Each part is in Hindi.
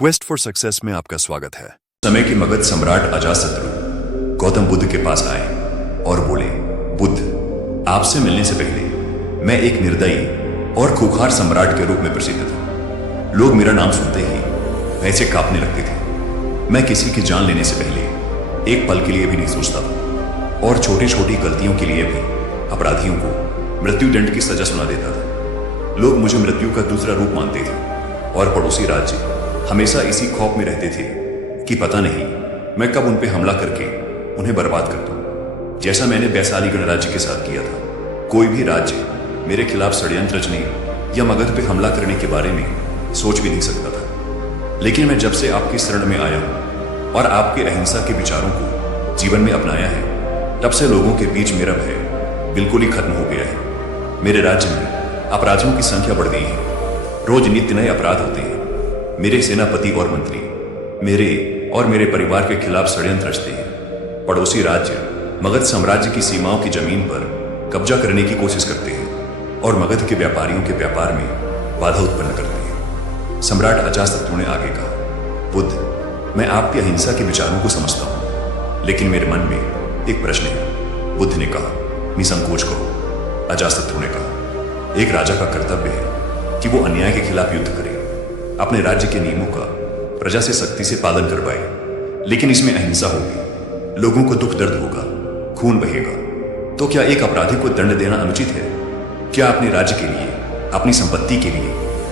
क्वेस्ट फॉर सक्सेस में आपका स्वागत है। समय के मगध सम्राट अजातशत्रु गौतम बुद्ध के पास आए और बोले, बुद्ध, आपसे मिलने से पहले मैं एक निर्दयी और खूंखार सम्राट के रूप में प्रसिद्ध था। लोग मेरा नाम सुनते ही वैसे कांपने लगते थे। मैं किसी की जान लेने से पहले एक पल के लिए भी नहीं सोचता था और छोटी छोटी गलतियों के लिए भी अपराधियों को मृत्युदंड की सजा सुना देता था। लोग मुझे मृत्यु का दूसरा रूप मानते थे और पड़ोसी राज्य हमेशा इसी खौफ में रहते थे कि पता नहीं मैं कब उन पे हमला करके उन्हें बर्बाद कर दूं, जैसा मैंने वैशाली गणराज्य के साथ किया था। कोई भी राज्य मेरे खिलाफ षड्यंत्र रचने या मगध पे हमला करने के बारे में सोच भी नहीं सकता था। लेकिन मैं जब से आपकी शरण में आया हूं और आपके अहिंसा के विचारों को जीवन में अपनाया है, तब से लोगों के बीच मेरा भय बिल्कुल ही खत्म हो गया है। मेरे राज्य में अपराधियों की संख्या बढ़ गई है। रोज नित्य नए अपराध होते हैं। मेरे सेनापति और मंत्री मेरे और मेरे परिवार के खिलाफ षड्यंत्र रचते हैं। पड़ोसी राज्य मगध साम्राज्य की सीमाओं की जमीन पर कब्जा करने की कोशिश करते हैं और मगध के व्यापारियों के व्यापार में बाधा उत्पन्न करते हैं। सम्राट अजातशत्रु ने आगे कहा, बुद्ध, मैं आपकी अहिंसा के विचारों को समझता हूं, लेकिन मेरे मन में एक प्रश्न है। बुद्ध ने कहा, निसंकोच कहो। अजातशत्रु ने कहा, एक राजा का कर्तव्य है कि वो अन्याय के खिलाफ युद्ध करे, अपने राज्य के नियमों का प्रजा से सख्ती से पालन करवाए। लेकिन इसमें अहिंसा होगी, लोगों को दुख दर्द होगा, खून बहेगा। तो क्या एक अपराधी को दंड देना अनुचित है? क्या अपने राज्य के लिए, अपनी संपत्ति के लिए,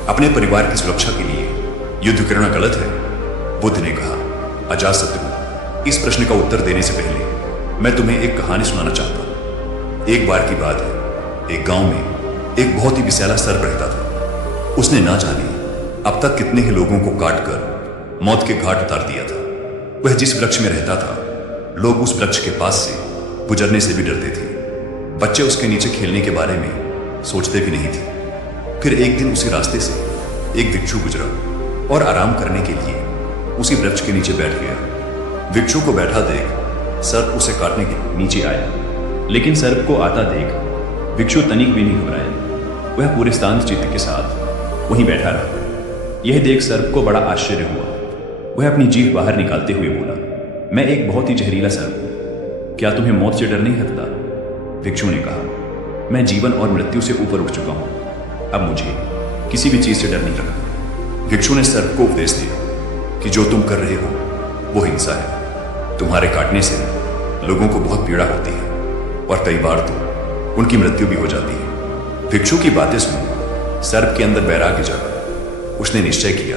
अपने परिवार की सुरक्षा के लिए युद्ध करना गलत है? बुद्ध ने कहा, अजातशत्रु, इस प्रश्न का उत्तर देने से पहले मैं तुम्हें एक कहानी सुनाना चाहता हूं। एक बार की बात है, एक गांव में एक बहुत ही विषैला सर्प रहता था। उसने ना जाने अब तक कितने ही लोगों को काटकर मौत के घाट उतार दिया था। वह जिस वृक्ष में रहता था, लोग उस वृक्ष के पास से गुजरने से भी डरते थे। बच्चे उसके नीचे खेलने के बारे में सोचते भी नहीं थे। फिर एक दिन उसी रास्ते से एक भिक्षु गुजरा और आराम करने के लिए उसी वृक्ष के नीचे बैठ गया। भिक्षु को बैठा देख सर्प उसे काटने के नीचे आया, लेकिन सर्प को आता देख भिक्षु तनिक भी नहीं घबराया। वह पूरे शांत चित्त के साथ वहीं बैठा रहा। यह देख सर्प को बड़ा आश्चर्य हुआ। वह अपनी जीभ बाहर निकालते हुए बोला, मैं एक बहुत ही जहरीला सर्प हूं, क्या तुम्हें मौत से डर नहीं लगता? भिक्षु ने कहा, मैं जीवन और मृत्यु से ऊपर उठ चुका हूं, अब मुझे किसी भी चीज से डर नहीं लगता। भिक्षु ने सर्प को उपदेश दिया कि जो तुम कर रहे हो वो हिंसा है। तुम्हारे काटने से लोगों को बहुत पीड़ा होती है और कई बार तो उनकी मृत्यु भी हो जाती है। भिक्षु की बातें सुन सर्प के अंदर वैराग्य जागा। उसने निश्चय किया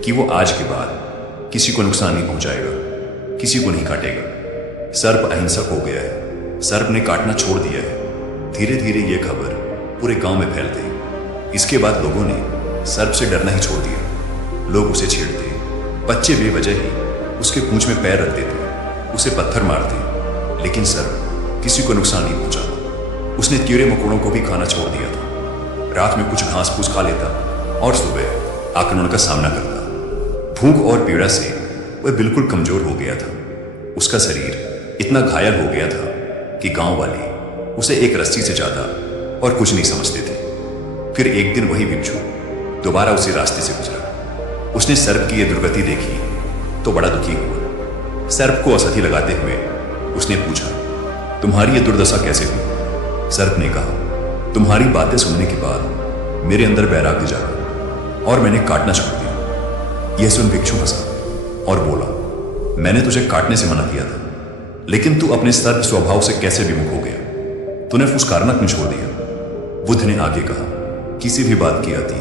कि वो आज के बाद किसी को नुकसान नहीं पहुंचाएगा, किसी को नहीं काटेगा। सर्प अहिंसक हो गया है। सर्प ने काटना छोड़ दिया है। धीरे धीरे ये खबर पूरे गांव में फैल गई। इसके बाद लोगों ने सर्प से डरना ही छोड़ दिया। लोग उसे छेड़ते, बच्चे बेवजह ही उसके पूंछ में पैर रख देते, उसे पत्थर मारते, लेकिन सर्प किसी को नुकसान नहीं पहुंचाता। उसने कीड़े मकोड़ों को भी खाना छोड़ दिया था। रात में कुछ घास फूस खा लेता और सुबह आक्रमण का सामना करता। भूख और पीड़ा से वह बिल्कुल कमजोर हो गया था। उसका शरीर इतना घायल हो गया था कि गांव वाले उसे एक रस्सी से ज्यादा और कुछ नहीं समझते थे। फिर एक दिन वही भिक्षु दोबारा उसी रास्ते से गुजरा। उसने सर्प की यह दुर्गति देखी तो बड़ा दुखी हुआ। सर्प को असह्य लगाते हुए उसने पूछा, तुम्हारी यह दुर्दशा कैसे हुई? सर्प ने कहा, तुम्हारी बातें सुनने के बाद मेरे अंदर वैराग्य जागा और मैंने काटना छोड़ दिया। यह सुन भिक्षु हंसा और बोला, मैंने तुझे काटने से मना किया था, लेकिन तू अपने सर्प स्वभाव से कैसे विमुख हो गया? तूने फुसकारना क्यों छोड़ दिया? बुद्ध ने आगे कहा, किसी भी बात की अति,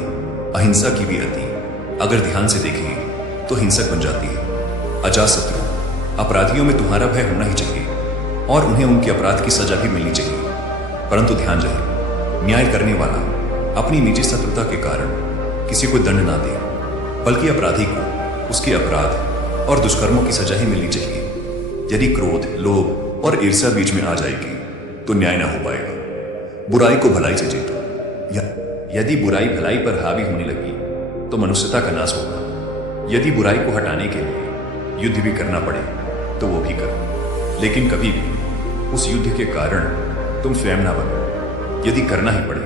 अहिंसा की भी अति, अगर ध्यान से देखें तो हिंसक बन जाती है। अजातशत्रु, अपराधियों में तुम्हारा भय होना ही चाहिए और उन्हें उनके अपराध की सजा भी मिलनी चाहिए। परंतु ध्यान रहे, न्याय करने वाला अपनी निजी शत्रुता के कारण किसी को दंड ना दे, बल्कि अपराधी को उसके अपराध और दुष्कर्मों की सजा ही मिलनी चाहिए। यदि क्रोध, लोभ और ईर्ष्या बीच में आ जाएगी तो न्याय ना हो पाएगा। बुराई को भलाई से जीतो। यदि बुराई भलाई पर हावी होने लगी तो मनुष्यता का नाश होगा। यदि बुराई को हटाने के लिए युद्ध भी करना पड़े तो वो भी करो, लेकिन कभी भी उस युद्ध के कारण तुम स्वयं ना बनो। यदि करना ही पड़े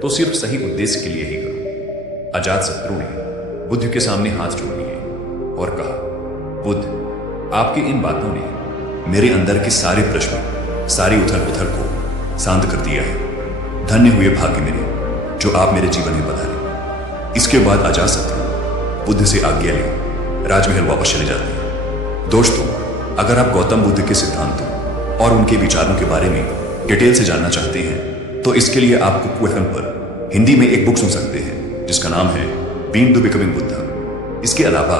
तो सिर्फ सही उद्देश्य के लिए ही करो। अजातशत्रु ने बुद्ध के सामने हाथ जोड़ लिए और कहा, बुद्ध, आपकी इन बातों ने मेरे अंदर के सारे प्रश्न, सारी उथल पुथल को शांत कर दिया है। धन्य हुए भाग्य मेरे जो आप मेरे जीवन में पधारे। इसके बाद अजातशत्रु बुद्ध से आज्ञा ले राजमहल वापस चले जाते हैं। दोस्तों, अगर आप गौतम बुद्ध के सिद्धांतों और उनके विचारों के बारे में डिटेल से जानना चाहते हैं तो इसके लिए आप कुकू FM पर हिंदी में एक बुक सुन सकते हैं जिसका नाम है बीइंग टू बिकमिंग बुद्धा। इसके अलावा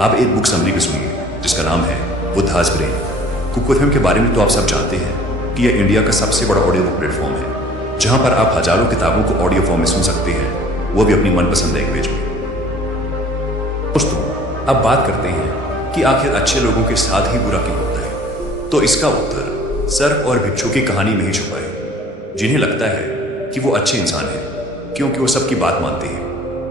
आप एक बुक समरी भी सुनिए जिसका नाम है बुद्धाज ब्रेन। कुकू FM के बारे में तो आप सब जानते हैं कि यह इंडिया का सबसे बड़ा ऑडियो बुक प्लेटफॉर्म है जहां पर आप हजारों किताबों को ऑडियो फॉर्म में सुन सकते हैं, वो भी अपनी मनपसंद लैंग्वेज में। दोस्तों, अब बात करते हैं कि आखिर अच्छे लोगों के साथ ही बुरा क्यों होता है। तो इसका उत्तर सर्प और भिक्षु की कहानी में ही छुपा है, जिन्हें लगता है कि वो अच्छे इंसान हैं क्योंकि वो सबकी बात मानते हैं,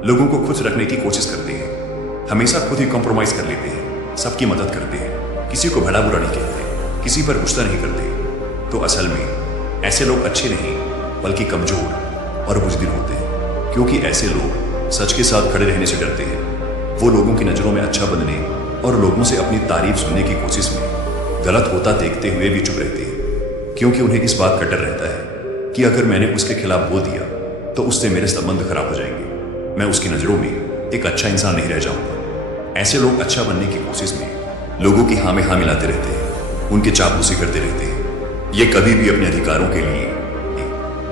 लोगों को खुश रखने की कोशिश करते हैं, हमेशा खुद ही कॉम्प्रोमाइज कर लेते हैं, सबकी मदद करते हैं, किसी को भला बुरा नहीं कहते, किसी पर गुस्सा नहीं करते। तो असल में ऐसे लोग अच्छे नहीं बल्कि कमजोर और बुज़दिल होते हैं, क्योंकि ऐसे लोग सच के साथ खड़े रहने से डरते हैं। वो लोगों की नज़रों में अच्छा बनने और लोगों से अपनी तारीफ सुनने की कोशिश में गलत होता देखते हुए भी चुप रहते हैं, क्योंकि उन्हें इस बात का डर रहता है कि अगर मैंने उसके खिलाफ बोल दिया तो उससे मेरे संबंध खराब हो जाएंगे, मैं उसकी नज़रों में एक अच्छा इंसान नहीं रह जाऊंगा। ऐसे लोग अच्छा बनने की कोशिश में लोगों की हाँ में हाँ मिलाते रहते हैं, उनके चापलूसी करते रहते हैं। ये कभी भी अपने अधिकारों के लिए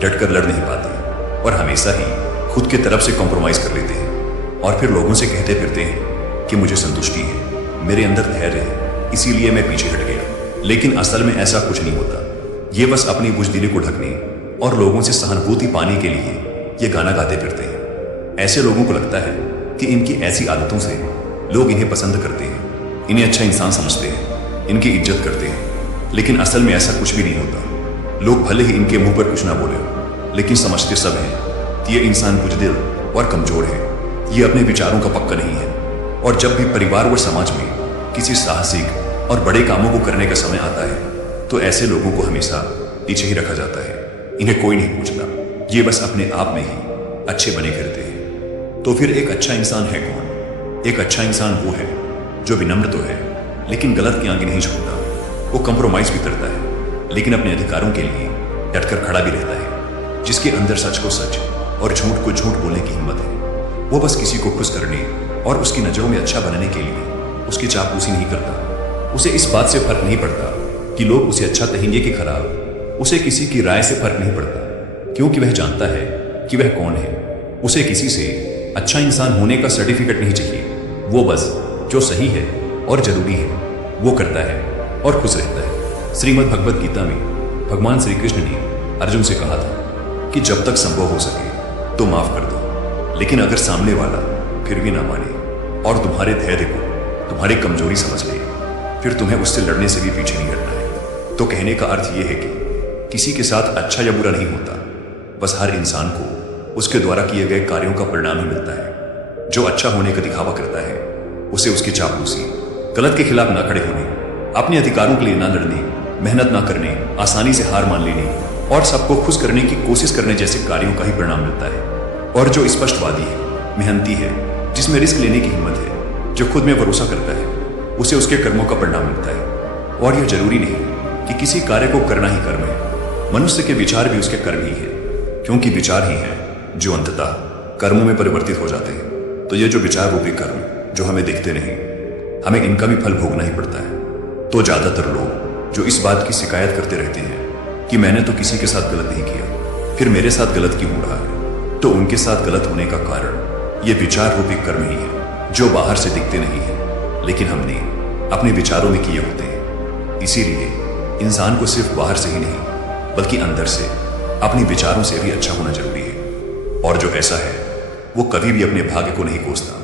डटकर लड़ नहीं पाते और हमेशा ही खुद के तरफ से कॉम्प्रोमाइज कर लेते हैं और फिर लोगों से कहते फिरते हैं कि मुझे संतुष्टि है, मेरे अंदर धैर्य है, इसीलिए मैं पीछे हट गया। लेकिन असल में ऐसा कुछ नहीं होता। ये बस अपनी बुज़दिली को ढकने और लोगों से सहानुभूति पाने के लिए ये गाना गाते फिरते हैं। ऐसे लोगों को लगता है कि इनकी ऐसी आदतों से लोग इन्हें पसंद करते हैं, इन्हें अच्छा इंसान समझते हैं, इनकी इज्जत करते हैं। लेकिन असल में ऐसा कुछ भी नहीं होता। लोग भले ही इनके मुंह पर कुछ ना बोले, लेकिन समझते सब हैं कि ये इंसान बुज़दिल और कमजोर है, ये अपने विचारों का पक्का नहीं है। और जब भी परिवार व समाज में किसी साहसिक और बड़े कामों को करने का समय आता है तो ऐसे लोगों को हमेशा पीछे ही रखा जाता है, इन्हें कोई नहीं पूछता, ये बस अपने आप में ही अच्छे बने फिरते हैं। तो फिर एक अच्छा इंसान है कौन? एक अच्छा इंसान वो है जो विनम्र तो है लेकिन गलत के आगे नहीं झुकता। वो कंप्रोमाइज भी करता है लेकिन अपने अधिकारों के लिए डटकर खड़ा भी रहता है, जिसके अंदर सच को सच और झूठ को झूठ बोलने की हिम्मत है। वो बस किसी को खुश करने और उसकी नज़रों में अच्छा बनने के लिए उसकी चापलूसी नहीं करता। उसे इस बात से फर्क नहीं पड़ता कि लोग उसे अच्छा कहेंगे कि खराब। उसे किसी की राय से फर्क नहीं पड़ता, क्योंकि वह जानता है कि वह कौन है। उसे किसी से अच्छा इंसान होने का सर्टिफिकेट नहीं चाहिए। वो बस जो सही है और जरूरी है वो करता है और खुश रहता है। श्रीमद् भगवद गीता में भगवान श्री कृष्ण ने अर्जुन से कहा था कि जब तक संभव हो सके तो माफ कर दो, लेकिन अगर सामने वाला फिर भी ना माने और तुम्हारे धैर्य को तुम्हारी कमजोरी समझ ले, फिर तुम्हें उससे लड़ने से भी पीछे नहीं हटना है। तो कहने का अर्थ यह है कि किसी के साथ अच्छा या बुरा नहीं होता, बस हर इंसान को उसके द्वारा किए गए कार्यों का परिणाम ही मिलता है। जो अच्छा होने का दिखावा करता है उसे उसकी चापलूसी, गलत के खिलाफ ना खड़े होने, अपने अधिकारों के लिए ना लड़ने, मेहनत ना करने, आसानी से हार मान लेने और सबको खुश करने की कोशिश करने जैसे कार्यों का ही परिणाम मिलता है। और जो स्पष्टवादी है, मेहनती है, जिसमें रिस्क लेने की हिम्मत है, जो खुद में भरोसा करता है, उसे उसके कर्मों का परिणाम मिलता है। और यह जरूरी नहीं कि किसी कार्य को करना ही कर्म है, मनुष्य के विचार भी उसके कर्म ही है, क्योंकि विचार ही है जो अंततः कर्मों में परिवर्तित हो जाते हैं। तो ये जो विचार रूपी कर्म जो हमें दिखते नहीं, हमें इनका भी फल भोगना ही पड़ता है। तो ज्यादातर लोग जो इस बात की शिकायत करते रहते हैं कि मैंने तो किसी के साथ गलत नहीं किया, फिर मेरे साथ गलत क्यों हो रहा है, तो उनके साथ गलत होने का कारण ये विचार रूपी कर्म ही है जो बाहर से दिखते नहीं है, लेकिन हमने अपने विचारों में किए होते हैं। इसीलिए इंसान को सिर्फ बाहर से ही नहीं बल्कि अंदर से अपने विचारों से भी अच्छा होना जरूरी है। और जो ऐसा है वो कभी भी अपने भाग्य को नहीं कोसता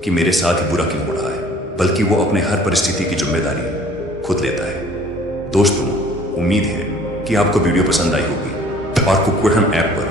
कि मेरे साथ ही बुरा क्यों हो रहा है, बल्कि वो अपने हर परिस्थिति की जिम्मेदारी खुद लेता है। दोस्तों, उम्मीद है कि आपको वीडियो पसंद आई होगी और कुकू FM ऐप पर